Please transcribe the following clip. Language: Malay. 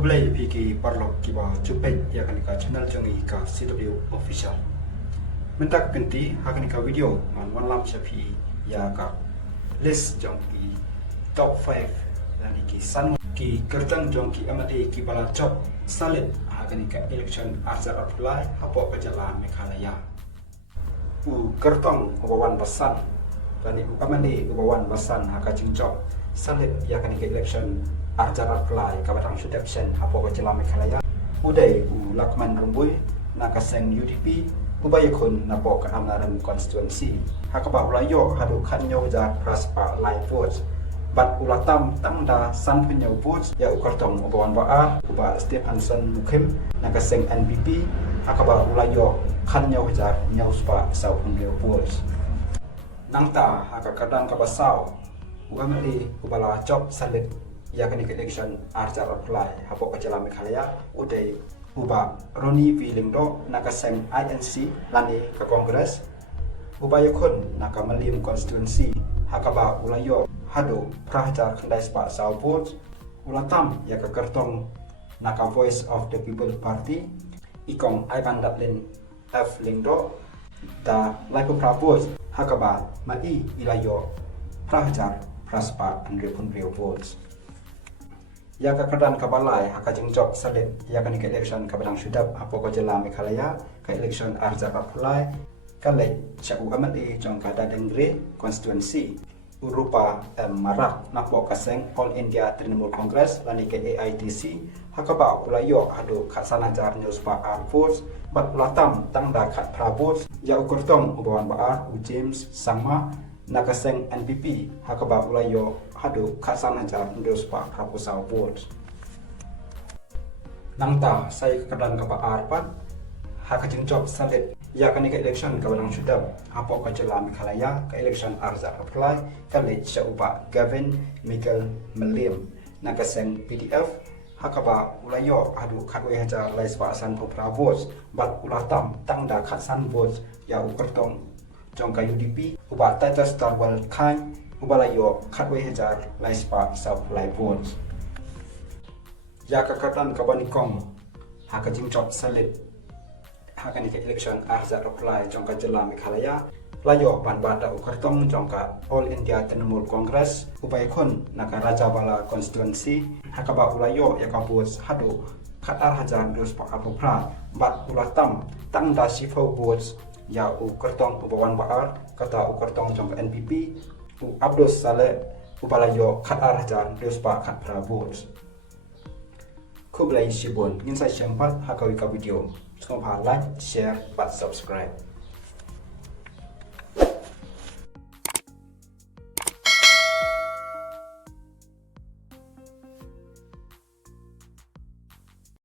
Kublai piki parlok kiba cupet ya kanika channel jangi ka CW official. Mentak penti hakanika video man lam shapi ya ka list jangi top 5 dan ki san ki kertang jangi amati ki bala job salit hakanika election arzar apply hapo kajala Meghalaya. Kertang ubawan basan dan amani ubawan basan hakajing job salit ya kanika election arzar apply kabatang sudapsen hapo kajala Meghalaya. Udai lakman rumbui nakaseng UDP ubayakun napo ka amnaran constituency hakaba ulayo hadu khanyo ja praspa live votes bat ulatam tangda san punyo votes ya ukartong ubawan baa uba Stephenson Mukim nakaseng NPP hakaba ulayo khanyo ja nyauspa sau punyo votes nangta hakakadang kabasau ugamali ubala job salit ya kanika election arzar apply hapo kajala Meghalaya udai uba Roni Vilingdo nakaseng INC lani ke Kongres ubayakun nakamalim constituency hakaba ulayo hadu prahajar khandai spa sauput ulatam ya ke kertong naka Voice of the People Party ikong aikan datlin F Lingdo da laipu prabos hakaba mai ilayo prahajar praspa andrepun votes ya kakadan kabalai hakajing job salit ya kanika election kabadang sudap apo kajala Meghalaya ka election arzar apply kalai chau amati jong kada dengre constituency urupa marak napo kaseng All India Trinamool Congress lani ke AITC hakaba ulayo hadu khasana jar newspa force bat ulatam tangda khat prabot ya ukurtong ubawan baa James Sangma nakaseng NPP hakaba ulayo hadu khasana jar newspa proposal board nangta sai kadang kapa arpat hakajing job salit ya kanika election kabanang sudap hapo kajala Meghalaya ka election arzar apply kalit sa uba Gavin Michael Melim nakaseng PDF hakaba ulayo hadu khatwe haja laispa san prabos bat ulatam tangda khatsan votes ya ukertong jongka UDP uba Titus Tarwal Khan ubalayo khatwe hajar laispa supply votes ya kakatan kabanikong hakajing job salit hakanika election arzar apply jongka jala Meghalaya layo panbata ukartong jongka All India Trinamool Congress ubaikon naka Raja Bala constituency hakaba ulayo yakabus hadu khatar hajar dus pa apopra bat ulatam tangda sifau bots ya ukartong ubawan baar kata ukartong jongka NPP Abdus Saleh ubalayo khatar hajar dus pa khatra bots Kublai Shibun, insai sempat hakawi ka video. Like, share, but subscribe.